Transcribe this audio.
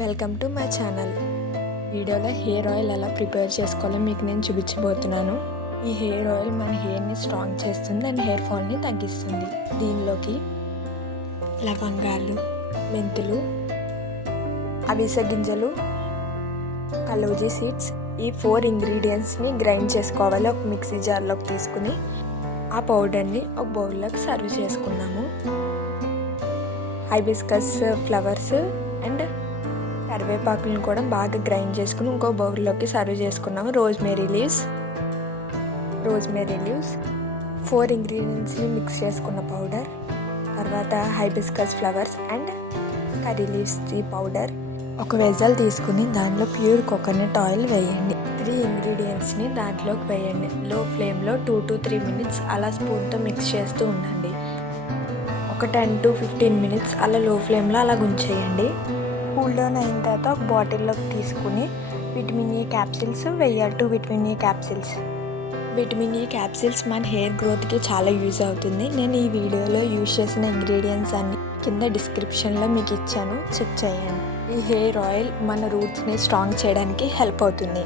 Welcome to my channel. వీడియోలో hair oil ఎలా prepare చేసుకోవాలో మీకు నేను చూపించబోతున్నాను. ఈ హెయిర్ ఆయిల్ మన హెయిర్ని స్ట్రాంగ్ చేస్తుంది అండ్ హెయిర్ ఫాల్ని తగ్గిస్తుంది. దీనిలోకి లవంగాలు, మెంతులు, అవిసె గింజలు, కలోజీ సీడ్స్, ఈ 4 ఇంగ్రీడియంట్స్ని గ్రైండ్ చేసుకోవాలి. ఒక మిక్సీ జార్లోకి తీసుకుని ఆ పౌడర్ని ఒక బౌల్లోకి సర్వ్ చేసుకున్నాము. హైబిస్కస్ ఫ్లవర్స్ అండ్ కరివేపాకులను కూడా బాగా గ్రైండ్ చేసుకుని ఇంకో బౌల్లోకి సర్వ్ చేసుకున్నాము. రోజ్మేరీ లీవ్స్, 4 ఇంగ్రీడియంట్స్ని మిక్స్ చేసుకున్న పౌడర్, తర్వాత hibiscus flowers and curry leaves powder. ఒక వెజల్ తీసుకుని దాంట్లో ప్యూర్ కోకోనట్ ఆయిల్ వేయండి. 3 ఇంగ్రీడియంట్స్ని దాంట్లోకి వేయండి. లో ఫ్లేమ్లో 2 to 3 minutes అలా స్పూన్తో మిక్స్ చేస్తూ ఉండండి. ఒక 10 to 15 minutes అలా లో ఫ్లేమ్లో అలా ఉంచేయండి. కూల్ డౌన్ అయిన తర్వాత ఒక బాటిల్లోకి తీసుకుని విటమిన్ ఈ క్యాప్సిల్స్ వేయాలి. 2 vitamin E capsules. Vitamin E capsules మన హెయిర్ గ్రోత్కి చాలా యూజ్ అవుతుంది. నేను ఈ వీడియోలో యూజ్ చేసిన ఇంగ్రీడియంట్స్ అన్ని కింద డిస్క్రిప్షన్లో మీకు ఇచ్చాను, చెక్ చేయండి. ఈ హెయిర్ ఆయిల్ మన రూట్స్ని స్ట్రాంగ్ చేయడానికి హెల్ప్ అవుతుంది.